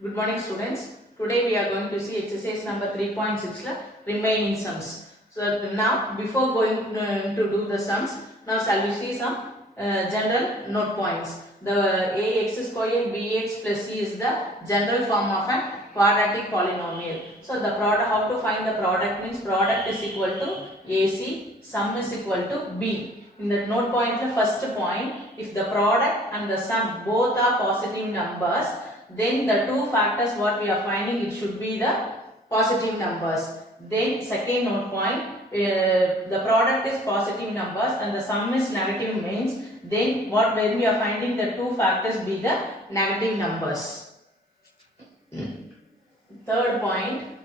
Good morning students. Today we are going to see exercise number 3.6 la remaining sums. So now before going to do the sums, now shall we see some general note points. The ax square bx plus c is the general form of a quadratic polynomial. So the product, how to find the product means product is equal to ac, sum is equal to b. In the note point, the first point, if the product and the sum both are positive numbers, then the two factors what we are finding, it should be the positive numbers. Then second note point, the product is positive numbers and the sum is negative means, then what when we are finding the two factors be the negative numbers. Third point,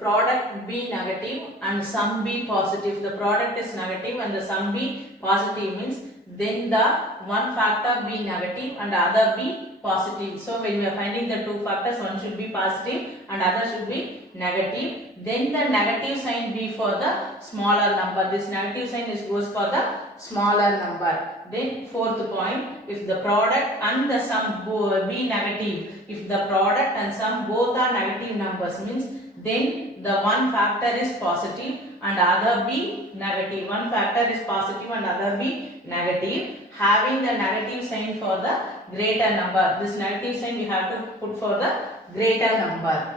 product be negative and sum be positive. The product is negative and the sum be positive means, then the one factor be negative and other be positive. So when we are finding the two factors, one should be positive and other should be negative. Then the negative sign be for the smaller number. This negative sign goes for the smaller number. Then fourth point, if the product and the sum be negative, if the product and sum both are negative numbers means, then the one factor is positive and other be negative. One factor is positive and other be negative, having the negative sign for the greater number. This negative sign we have to put for the greater number.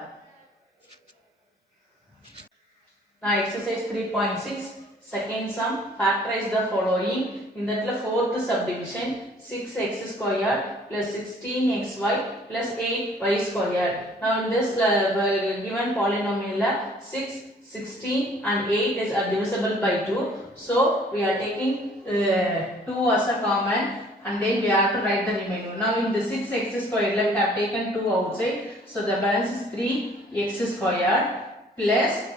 Now exercise 3.6, second sum, factorize the following. In that fourth subdivision, 6x squared plus 16xy plus 8y squared. Now in this given polynomial, 6, 16 and 8 is divisible by 2. So we are taking 2 as a common and then we have to write the remainder. Now in the 6x squared we have taken 2 outside. So the balance is 3x squared plus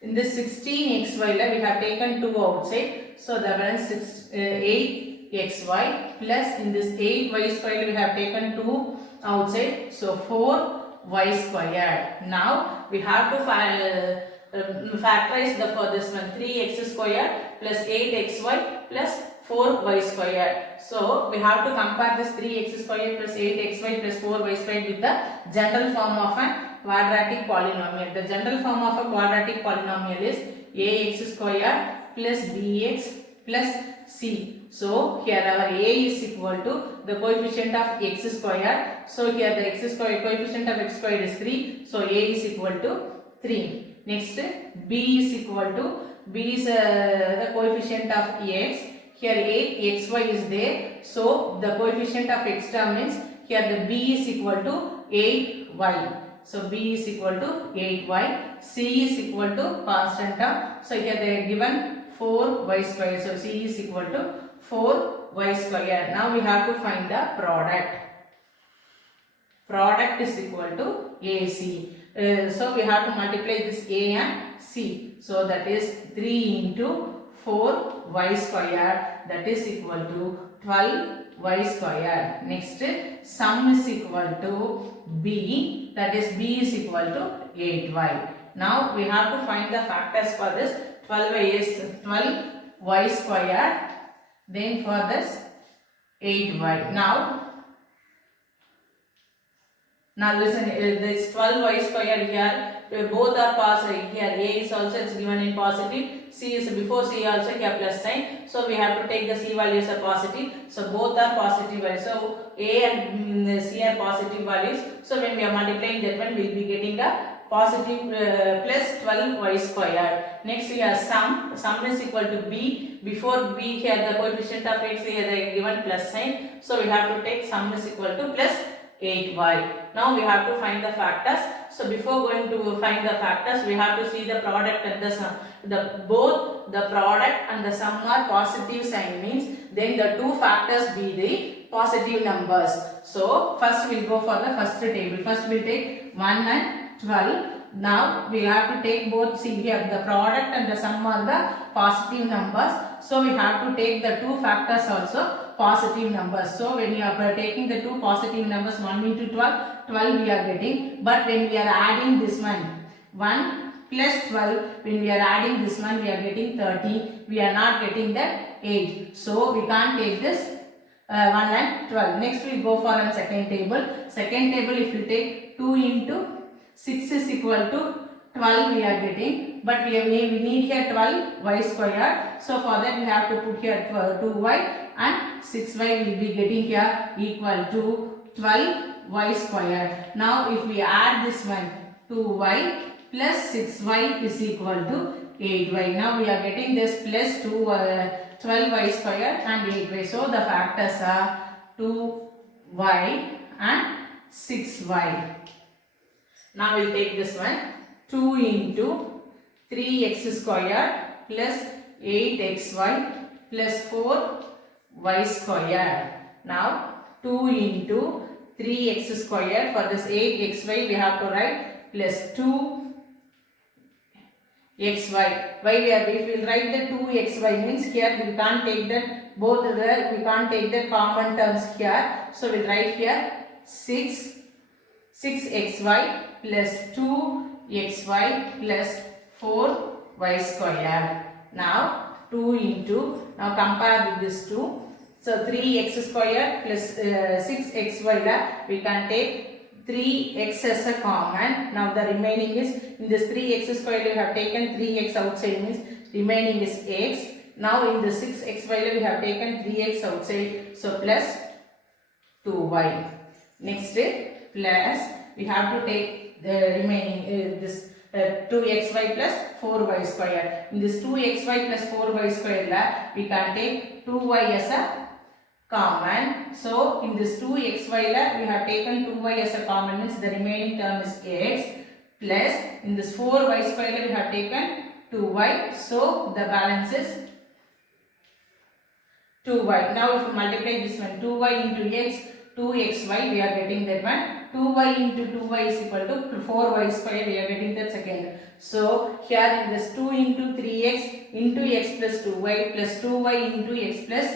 in this 16xy we have taken 2 outside. So the balance is 8xy plus in this 8y squared we have taken 2 outside. So 4y squared. Now we have to factorize for this one, 3x squared plus 8xy plus 4y squared. So we have to compare this 3x squared plus 8xy plus 4y squared with the general form of a quadratic polynomial. The general form of a quadratic polynomial is ax squared plus bx plus c. So here our a is equal to the coefficient of x squared. So here the x squared, coefficient of x squared is 3. So a is equal to 3. Next, b is equal to, b is the coefficient of x. Here 8xy is there. So the coefficient of x term means here the b is equal to 8y. So b is equal to 8y. C is equal to constant term. So here they are given 4y square. So c is equal to 4y square. Now we have to find the product. Product is equal to AC. So we have to multiply this a and c. So that is 3 into 4y square, that is equal to 12y square. Next, sum is equal to b, that is b is equal to 8y. Now we have to find the factors for this. 12y is 12y square, then for this 8y. Now listen, this 12y square here, both are positive. Here a is also it's given in positive, c is before c also here plus sign. So we have to take the c values as positive. So both are positive values. So a and c are positive values. So when we are multiplying that one, we will be getting a positive plus 12y square. Next we have sum. Sum is equal to b. Before b here the coefficient of x here they given plus sign. So we have to take sum is equal to plus 8y. Now we have to find the factors. So before going to find the factors, we have to see the product and the sum. Both the product and the sum are positive sign means, then the two factors be the positive numbers. So first we will go for the first table. First we will take 1 and 12. Now we have to take both. See here the product and the sum are the positive numbers. So we have to take the two factors also positive numbers. So when you are taking the two positive numbers 1 into 12, 12 we are getting. But when we are adding this one, 1 plus 12, when we are adding this one we are getting 30. We are not getting that 8. So we can't take this 1 and 12. Next we go for a second table. Second table, if you take 2 into 6 is equal to 12 we are getting, but we need here 12 y square. So for that we have to put here 2y and 6y will be getting here equal to 12 y square. Now if we add this one, 2y plus 6y is equal to 8y. Now we are getting this plus 12y square and 8y. So the factors are 2y and 6y. Now we will take this one, 2 into 3x square plus 8xy plus 4y square. Now 2 into 3x square, for this 8xy we have to write plus 2xy. Why we are, if we write the 2xy means here we can't take that both the, we can't take the common terms here. So we will write here 6xy plus 2xy plus 4y square. Now 2 into, now compare with this 2. So 3x square plus 6xy, we can take 3x as a common. Now the remaining is, in this 3x square we have taken 3x outside, means remaining is x. Now in the 6xy we have taken 3x outside, so plus 2y. Next plus, we have to take the remaining this 2xy plus 4y square. In this 2xy plus 4y square, we can take 2y as a common. So in this 2xy we have taken 2y as a common, means the remaining term is x, plus in this 4y square we have taken 2y, so the balance is 2y. Now if you multiply this one, 2y into x, 2xy, we are getting that one. 2y into 2y is equal to 4y square, we are getting that second. So here in this 2 into 3x into x plus 2y plus 2y into x plus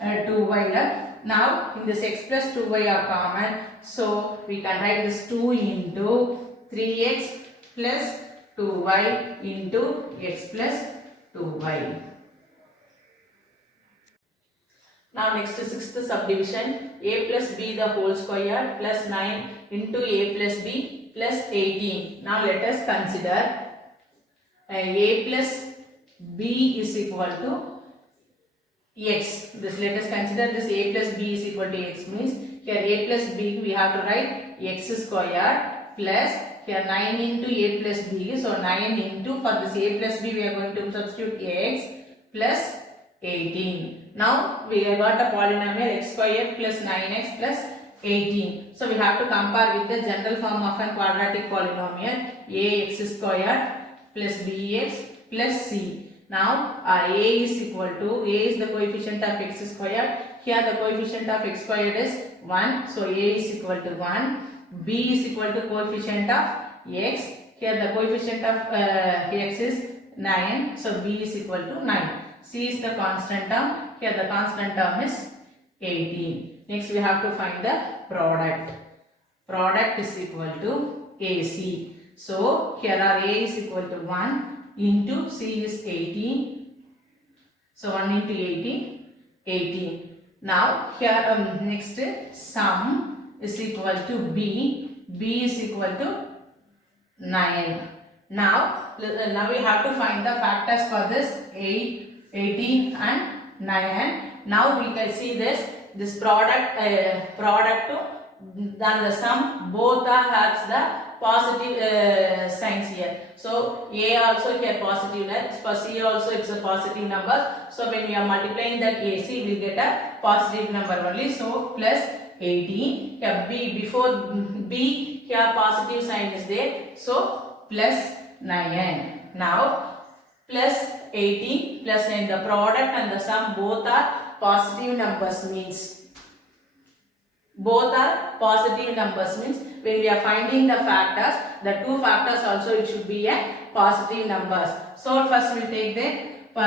2y. Now in this x plus 2y are common, so we can write this 2 into 3x plus 2y into x plus 2y. Now next sixth subdivision, a plus b the whole square plus 9 into a plus b plus 18. Now let us consider a plus b is equal to x. This, let us consider this a plus b is equal to x, means here a plus b we have to write x square plus here 9 into a plus b, so 9 into, for this a plus b we are going to substitute x plus 18. Now we have got a polynomial x square plus 9x plus 18. So we have to compare with the general form of a quadratic polynomial, ax square plus bx plus c. Now a is equal to, a is the coefficient of x square, here the coefficient of x squared is 1, so a is equal to 1, b is equal to coefficient of x, here the coefficient of x is 9, so b is equal to 9. C is the constant term, here the constant term is 18. Next we have to find the product. Product is equal to AC. So here our A is equal to 1 into C is 18. So 1 into 18, 18. Now here next sum is equal to B. B is equal to 9. Now we have to find the factors for this 8, 18 and 9. Now we can see this product and the sum both has the positive signs here. So A also here positive, for C also it's a positive number. So when we are multiplying that AC, we get a positive number only. So plus 18. Here B, before B here positive sign is there. So plus 9. Now plus 18 plus 9, the product and the sum both are positive numbers, means both are positive numbers, means when we are finding the factors, the two factors also it should be a positive numbers. So first we will take the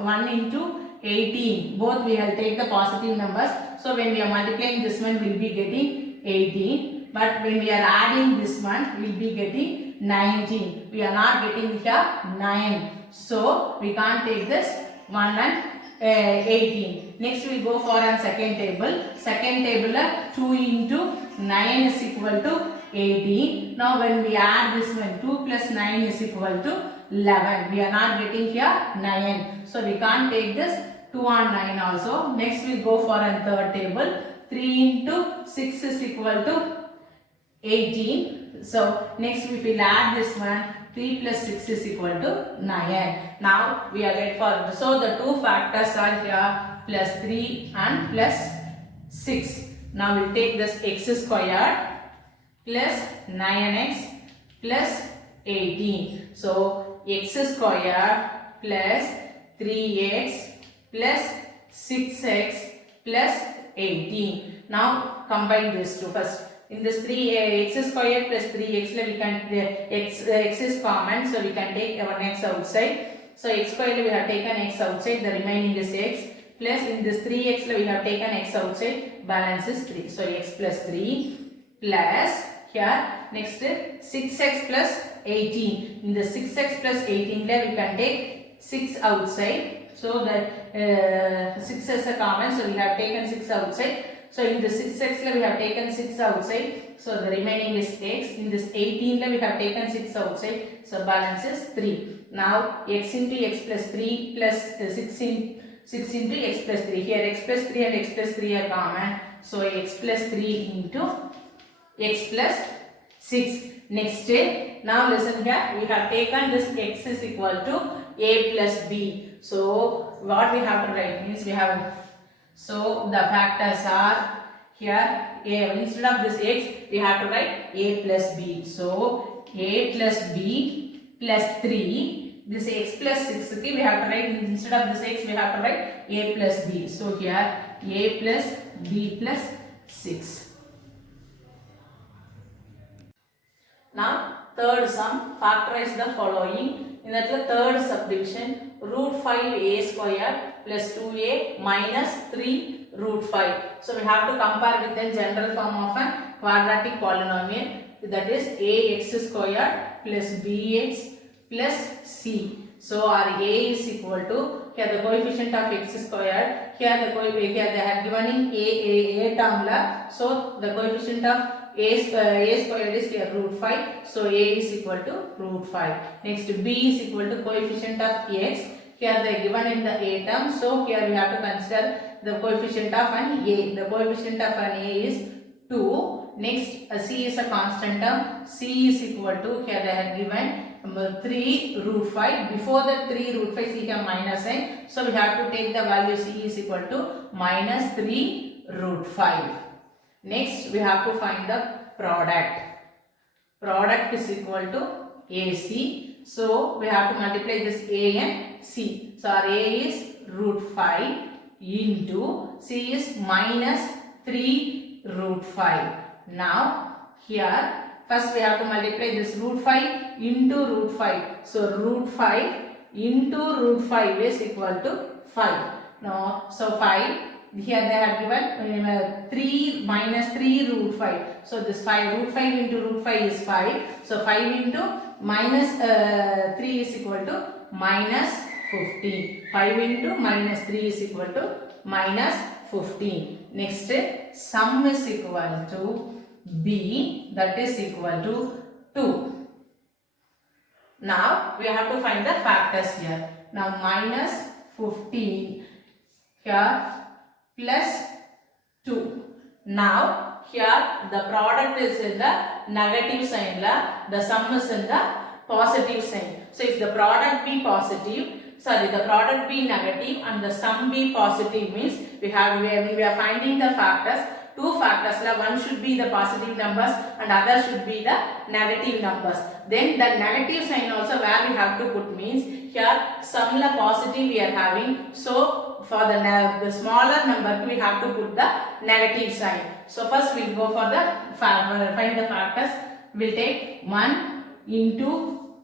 1 into 18, both we will take the positive numbers. So when we are multiplying this one, we will be getting 18, but when we are adding this one, we will be getting 19. We are not getting here 9, so we can't take this 1 and 18. Next we go for a second table. Second table 2 into 9 is equal to 18. Now when we add this one, 2 plus 9 is equal to 11. We are not getting here 9. So we can't take this 2 on 9 also. Next we go for a third table. 3 into 6 is equal to 18. So next we will add this one. 3 plus 6 is equal to 9. Now we are ready for, so the two factors are here, plus 3 and plus 6. Now we'll take this x squared plus 9x plus 18. So x squared plus 3x plus 6x plus 18. Now combine these two first. In this 3x squared plus 3x, we can x is common, so we can take our x outside. So x squared we have taken x outside, the remaining is x. Plus in this 3x we have taken x outside, balance is 3. So x plus 3 plus here next 6x plus 18. In the 6x plus 18 we can take 6 outside. So that 6 is a common, so we have taken 6 outside. So in the 6x we have taken 6 outside, so the remaining is x. In this 18 we have taken 6 outside, so balance is 3. Now x into x plus 3 plus 6 into x plus 3. Here x plus 3 and x plus 3 are common, so x plus 3 into x plus 6. Next, now listen here, we have taken this x is equal to a plus b. So what we have to write means we have, so the factors are here, a, instead of this x we have to write a plus b. So a plus b plus 3, this x plus 6 we have to write, instead of this x we have to write a plus b. So here a plus b plus 6. Now third sum, factorize the following. In that third subdivision, root 5a square plus 2a minus 3 root 5. So we have to compare with the general form of a quadratic polynomial, that is ax square plus bx plus c. So our a is equal to, here the coefficient of x square, here they have given in a term, so the coefficient of a squared is here root 5, so a is equal to root 5. Next b is equal to coefficient of x, here they are given in the a term, so here we have to consider the coefficient of an a. The coefficient of an a is 2. Next c is a constant term, c is equal to, here they have given 3 root 5. Before the 3 root 5 see here minus sign, so we have to take the value c is equal to minus 3 root 5. Next we have to find the product. Product is equal to AC. So we have to multiply this A and C. So our A is root 5 into C is minus 3 root 5. Now here first we have to multiply this root 5 into root 5. So root 5 into root 5 is equal to 5. Now so 5. Here they have given 3 minus 3 root 5. So this 5 root 5 into root 5 is 5. So 5 into minus 3 is equal to minus 15. 5 into minus 3 is equal to minus 15. Next sum is equal to b, that is equal to 2. Now we have to find the factors here. Now minus 15 here plus 2. Now here the product is in the negative sign, the sum is in the positive sign. So if the product be positive, the product be negative and the sum be positive, means we are finding the factors, two factors, one should be the positive numbers and other should be the negative numbers. Then the negative sign also where we have to put means, here sum positive we are having, so for the smaller number we have to put the negative sign. So first we will go for the find the factors. We will take 1 into,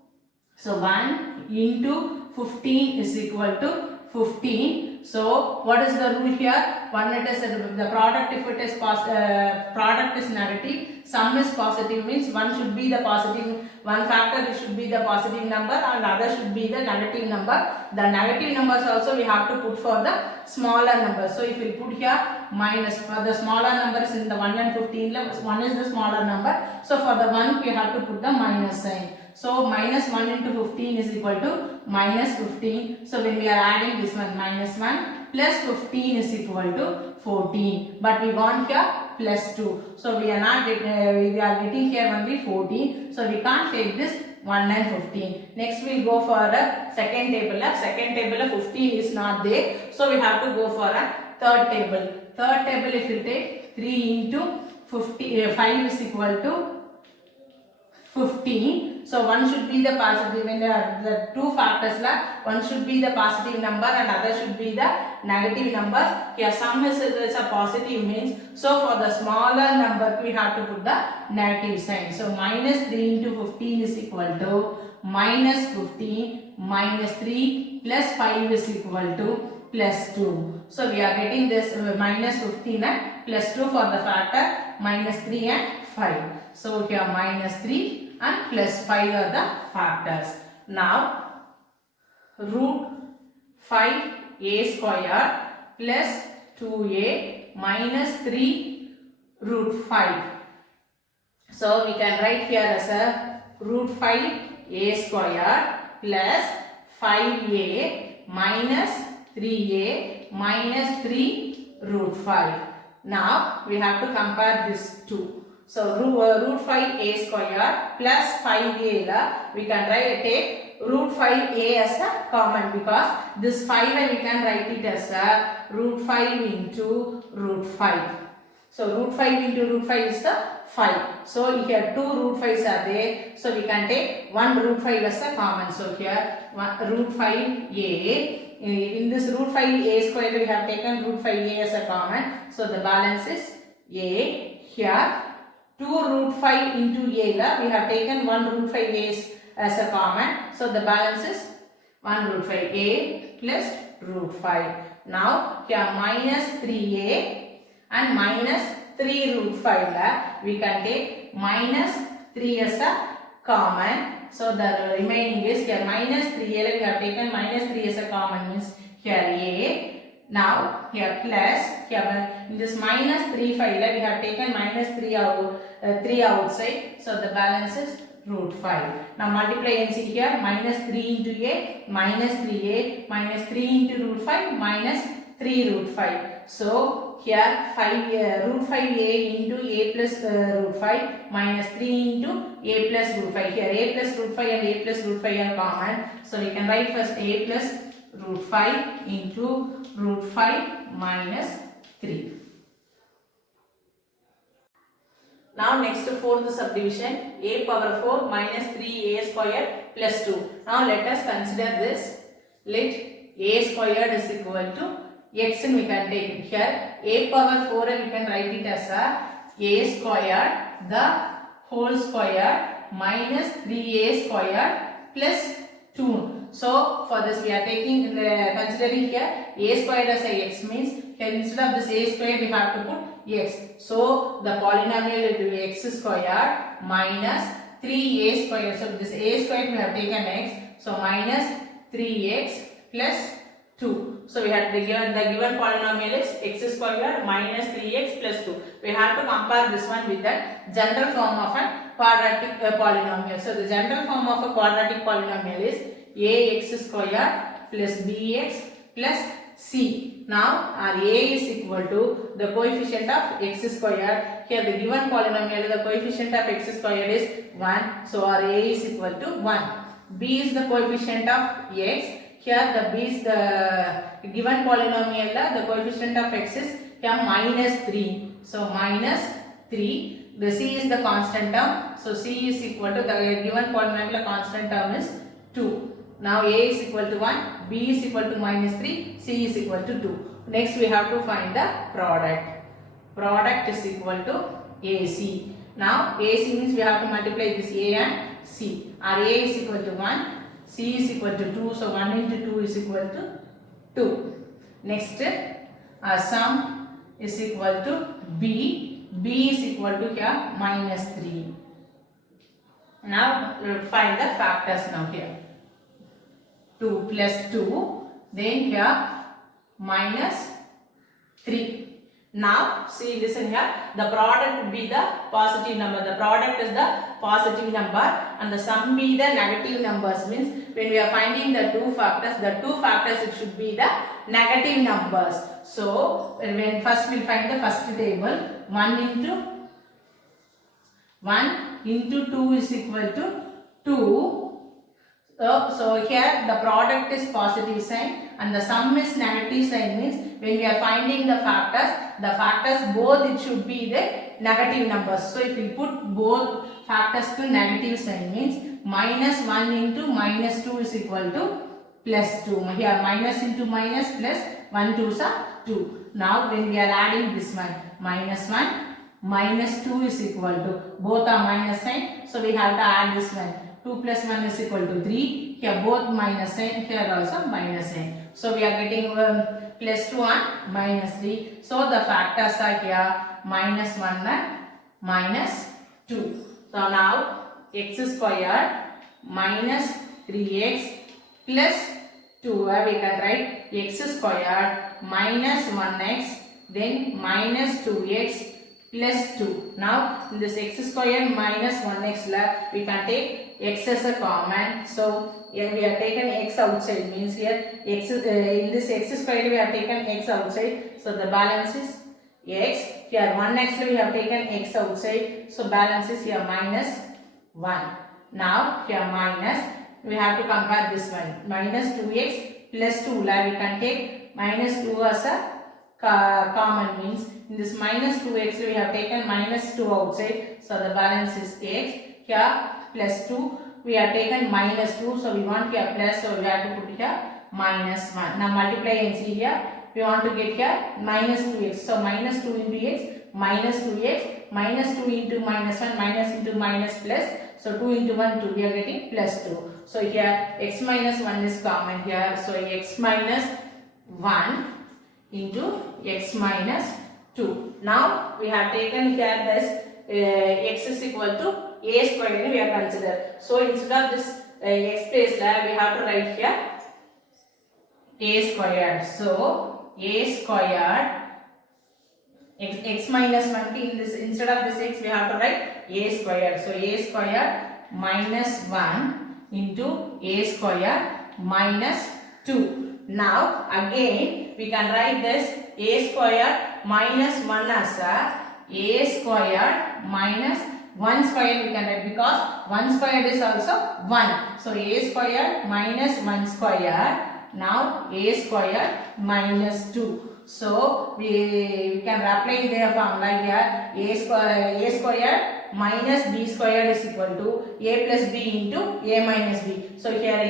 so 1 into 15 is equal to 15 So what is the rule here? One, it is the product, if it is product is negative, sum is positive, means one should be the positive, one factor should be the positive number and other should be the negative number. The negative numbers also we have to put for the smaller numbers. So if we put here minus for the smaller numbers in the 1 and 15, 1 is the smaller number. So for the 1 we have to put the minus sign. So minus 1 into 15 is equal to minus 15. So when we are adding this one, minus 1 plus 15 is equal to 14. But we want here plus 2. So we are not we are getting here only 14. So we can't take this 1 and 15. Next we will go for a second table. Second table of 15 is not there. So we have to go for a third table. Third table, if you take 3 into 5 is equal to 15. So one should be the positive, when the two factors one should be the positive number and other should be the negative numbers. Here sum is a positive, means so for the smaller number we have to put the negative sign. So minus 3 into 15 is equal to minus 15 minus 3 plus 5 is equal to plus 2. So we are getting this minus 15 and plus 2 for the factor, minus 3 and 5. So here minus 3 and plus 5 are the factors. Now root 5a square plus 2a minus 3 root 5. So we can write here as a root 5a square plus 5a minus 3a minus 3 root 5. Now we have to compare these two. So root 5a square plus 5a, we can take root 5a as a common, because this 5 we can write it as a root 5 into root 5. So root 5 into root 5 is the 5. So here 2 root 5s are there. So we can take 1 root 5 as a common. So here root 5a. In this root 5a square we have taken root 5a as a common. So the balance is a. Here 2 root 5 into a, we have taken 1 root 5a as a common. So the balance is 1 root 5a plus root 5. Now here minus 3a and minus 3 root 5, we can take minus 3 as a common. So the remaining is here minus 3a, we have taken minus 3 as a common, means here a. Now here plus, here in this minus 3 5, we have taken minus 3 outside. So the balance is root 5. Now multiply and see here, minus 3 into a minus 3a minus 3 into root 5 minus 3 root 5. So here root 5a into a plus root 5 minus 3 into a plus root 5. Here a plus root 5 and a plus root 5 are common. So we can write first a plus root 5 into root 5 minus 3. Now next fourth subdivision, a power 4 minus 3a square plus 2. Now let us consider this. Let a squared is equal to x, and we can take it here. A power 4 we can write it as a squared the whole square minus 3a squared plus 2. So for this we are taking considering here a squared as a x, means here instead of this a squared we have to put x. So the polynomial will be x squared minus 3a squared. So this a squared we have taken x. So minus 3x plus 2. So we have the given polynomial is x squared minus 3x plus 2. We have to compare this one with the general form of a quadratic polynomial. So the general form of a quadratic polynomial is ax squared plus bx plus c. Now our a is equal to the coefficient of x squared. Here the given polynomial, the coefficient of x squared is 1. So our a is equal to 1. B is the coefficient of x. Here the b is the given polynomial, the coefficient of x is here minus 3. So minus 3. The c is the constant term. So c is equal to the given polynomial constant term is 2. Now a is equal to 1, b is equal to minus 3, c is equal to 2. Next we have to find the product. Product is equal to AC. Now AC means we have to multiply this a and c. Our a is equal to 1, c is equal to 2. So 1 into 2 is equal to 2. Next, sum is equal to b. B is equal to here minus 3. Now find the factors now here. 2 plus 2, then here minus 3. Now see, listen here, the product will be the positive number. The product is the positive number and the sum be the negative numbers. Means when we are finding the two factors it should be the negative numbers. So when first we will find the first table, 1 into 2 is equal to 2. So here the product is positive sign and the sum is negative sign. Means when we are finding the factors both it should be the negative numbers. So if we put both factors to negative sign, means minus 1 into minus 2 is equal to plus 2. Here minus into minus plus 1 2s are 2. Now when we are adding this one, minus 1 minus 2 is equal to, both are minus sign, so we have to add this one. 2 plus 1 is equal to 3. Here both minus sign, here also minus sign. So we are getting plus 2 and minus 3. So the factors are here minus 1 and minus 2. So now x squared minus 3x plus 2. We can write x squared minus 1x then minus 2x plus 2. Now in this x squared minus 1x we can take x as a common. So here we have taken x outside, means here x in this x squared we have taken x outside. So the balance is x. Here 1x we have taken x outside. So balance is here minus 1. Now here minus, we have to compare this one. Minus 2x plus 2 we can take minus 2 as a common, means in this minus 2x we have taken minus 2 outside. So the balance is x. Here plus 2 we have taken minus 2, so we want here plus, so we have to put here minus 1. Now multiply and see here, we want to get here minus 2x, so minus 2 into x minus 2x minus 2 into minus 1 minus into minus plus, so 2 into 1 2, we are getting plus 2. So here x minus 1 is common here, so x minus 1 into x minus 2. Now we have taken here this x is equal to a squared we have considered. So instead of this x place we have to write here a squared. So a squared x minus 1 in this, instead of this x we have to write a squared. So a squared minus 1 into a squared minus 2. Now again we can write this a squared minus 1 as a squared minus 1 squared we can write, because 1 squared is also 1. So a squared minus 1 squared. Now a squared minus 2. So we can apply their formula here. A squared minus b squared is equal to a plus b into a minus b. So here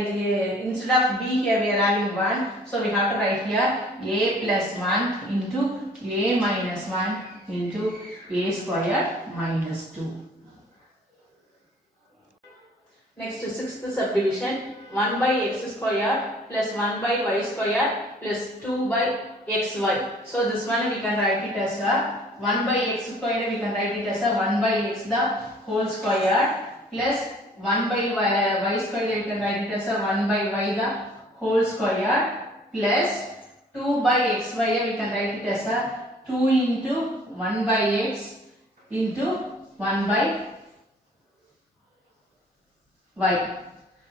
instead of b here we are having 1. So we have to write here a plus 1 into a minus 1 into a squared minus 2. Next, sixth subdivision, 1 by x squared plus 1 by y squared plus 2 by xy. So this one we can write it as a 1 by x squared, we can write it as a 1 by x the whole squared plus 1 by y squared, we can write it as a 1 by y the whole squared plus 2 by xy, we can write it as a 2 into 1 by x into 1 by y.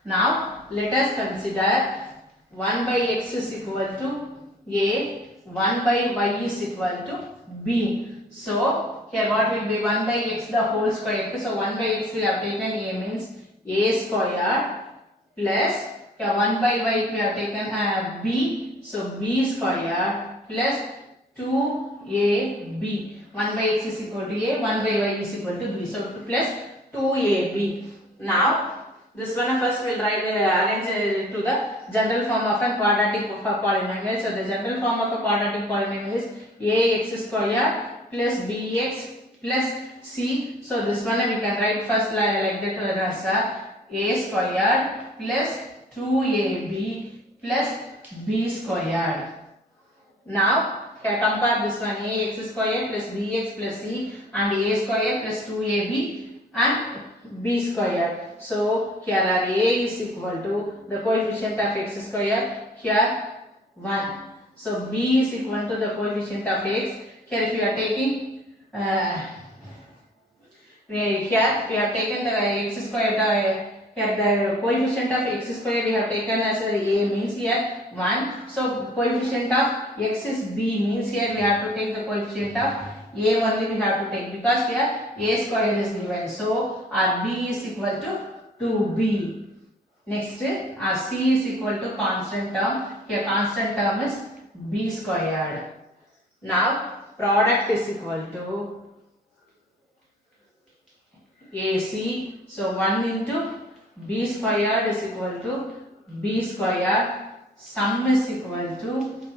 Now let us consider 1 by x is equal to a, 1 by y is equal to b. So here what will be 1 by x the whole square. So 1 by x we have taken a, means a squared plus here 1 by y we have taken b. So b squared plus 2ab. 1 by x is equal to a, 1 by y is equal to b. So plus 2ab. Now this one first will write arrange to the general form of a quadratic polynomial. So the general form of a quadratic polynomial is ax squared plus bx plus c. So this one we can write first like that as a squared plus 2ab plus b squared Now compare this one, ax square plus bx plus c and a square plus 2ab and b square. So here are a is equal to the coefficient of x square, here 1. So b is equal to the coefficient of x. Here if you are taking here we have taken the x square, here the coefficient of x square we have taken as a means here 1. So coefficient of x is b means here we have to take the coefficient of a only we have to take, because here a square is given. So our b is equal to 2b. Next our c is equal to constant term. Here constant term is b squared. Now product is equal to AC. So 1 into b squared is equal to b squared. Sum is equal to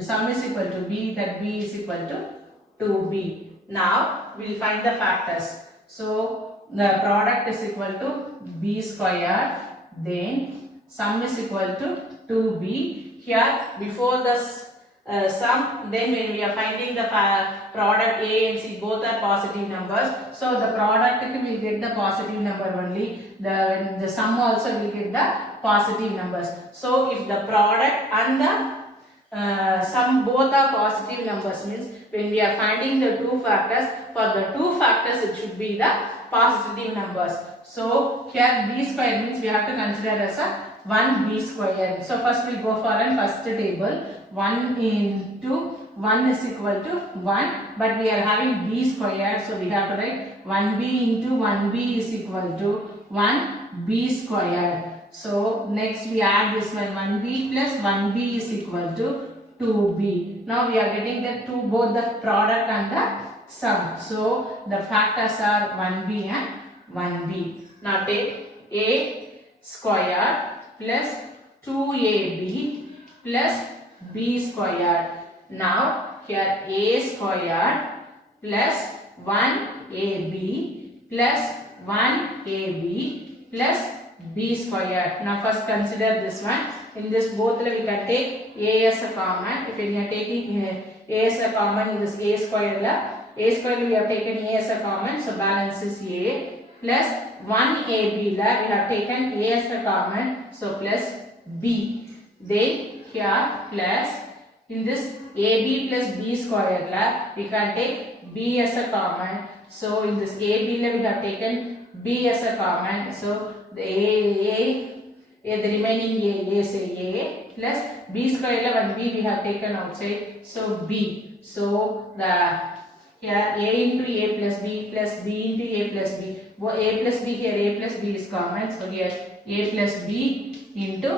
sum is equal to b, that b is equal to 2b. Now we will find the factors. So the product is equal to b squared, then sum is equal to 2b. Here before the sum, then when we are finding the product a and c, both are positive numbers. So the product will get the positive number only. The sum also will get the positive numbers. So if the product and the sum both are positive numbers, means when we are finding the two factors, for the two factors it should be the positive numbers. So here b square means we have to consider as a 1b square. So first we go for an first table. 1 into 1 is equal to 1, but we are having b square, so we have to write 1b into 1b is equal to 1b square. So next we add this one, 1b plus 1b is equal to 2b. Now we are getting the two, both the product and the sum. So the factors are 1b and 1b. Now take a square plus 2ab plus b squared. Now here a squared plus 1ab plus 1ab plus b squared. Now first consider this one. In this both we can take a as a common. If we are taking a as a common in this a squared we have taken a as a common, so balance is a, plus 1ab we have taken a as a common, so plus b. Then here plus in this ab plus b square we can take b as a common. So in this ab we have taken b as a common. So the the remaining a is a plus b square 1b we have taken outside. So b. So the here a into a plus b into a plus b. A plus b here a plus b is common. So here a plus b into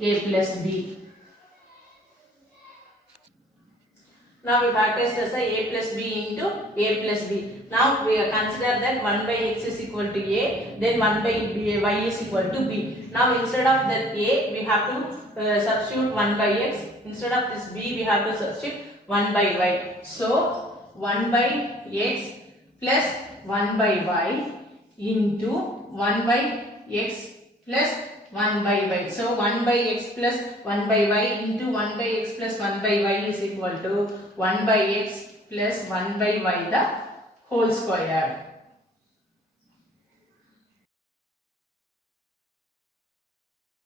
a plus b. Now we factorize as a plus b into a plus b. Now we consider that 1 by x is equal to a, then 1 by y is equal to b. Now instead of that a, we have to substitute 1 by x. Instead of this b, we have to substitute 1 by y. So 1 by x plus 1 by y into 1 by x plus 1 by y. So 1 by x plus 1 by y into 1 by x plus 1 by y is equal to 1 by x plus 1 by y the whole square.